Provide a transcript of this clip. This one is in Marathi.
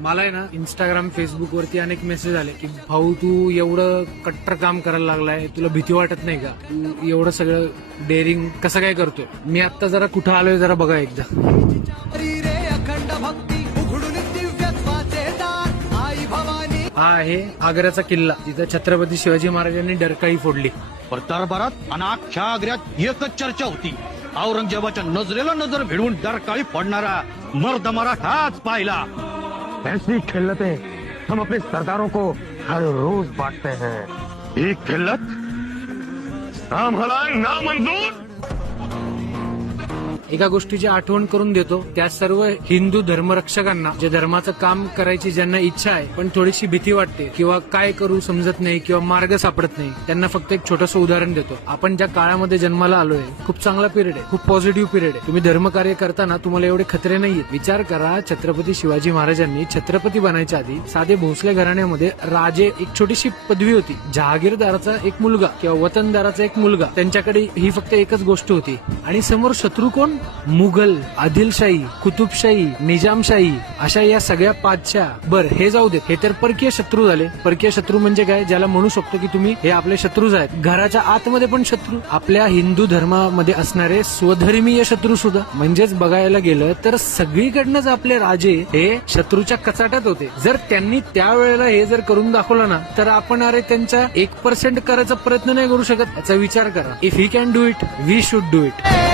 मला आहे ना इंस्टाग्राम फेसबुक वरती अनेक मेसेज आले की भाऊ तू एवढं कट्टर काम करायला लागलाय, तुला भीती वाटत नाही का, तू एवढं सगळं डेअरिंग कसं काय करतोय. मी आता जरा कुठं आलोय जरा बघा एकदा. हा आहे आग्र्याचा किल्ला, तिथं छत्रपती शिवाजी महाराजांनी डरकाळी फोडली. पर दरबारात आणि अख्ख्या आग्र्यात एकच चर्चा होती, औरंगजेबाच्या नजरेला नजर भिडवून डरकाळी फोडणारा मर्द मराठाच पाहिला. ऐसी खिल्लतें हम अपने सरदारों को हर रोज बांटते हैं. एक खिल्लत आम्हाला नामंजूर. एका गोष्टीची आठवण करून देतो, त्या सर्व हिंदू धर्मरक्षकांना, जे धर्माचं काम करायची ज्यांना इच्छा आहे पण थोडीशी भीती वाटते किंवा काय करू समजत नाही किंवा मार्ग सापडत नाही, त्यांना फक्त एक छोटंसं उदाहरण देतो. आपण ज्या काळामध्ये जन्माला आलोय खूप चांगला पिरियड आहे, खूप पॉझिटिव्ह पिरियड आहे. तुम्ही धर्मकार्य करताना तुम्हाला एवढे खतरे नाहीये. विचार करा, छत्रपती शिवाजी महाराजांनी छत्रपती बनायच्या आधी साधे भोसले घराण्यामध्ये राजे एक छोटीशी पदवी होती. जहागीरदाराचा एक मुलगा किंवा वतनदाराचा एक मुलगा, त्यांच्याकडे ही फक्त एकच गोष्ट होती. आणि समोर शत्रू कोण? मुघल, आदिलशाही, कुतुबशाही, निजामशाही, अशा या सगळ्या पाचशा. बर हे जाऊ देत, हे तर परकीय शत्रू झाले. परकीय शत्रू म्हणजे काय, ज्याला म्हणू शकतो की तुम्ही हे आपले शत्रूच आहेत. घराच्या आतमध्ये पण शत्रू, आपल्या हिंदू धर्मामध्ये असणारे स्वधर्मीय शत्रू सुद्धा. म्हणजेच बघायला गेलं तर सगळीकडनंच आपले राजे हे शत्रूच्या कचाट्यात होते. जर त्यांनी त्यावेळेला हे जर करून दाखवलं ना, तर आपण अरे त्यांच्या 1% करायचा प्रयत्न नाही करू शकत. याचा विचार करा. If he can do it, we should do it.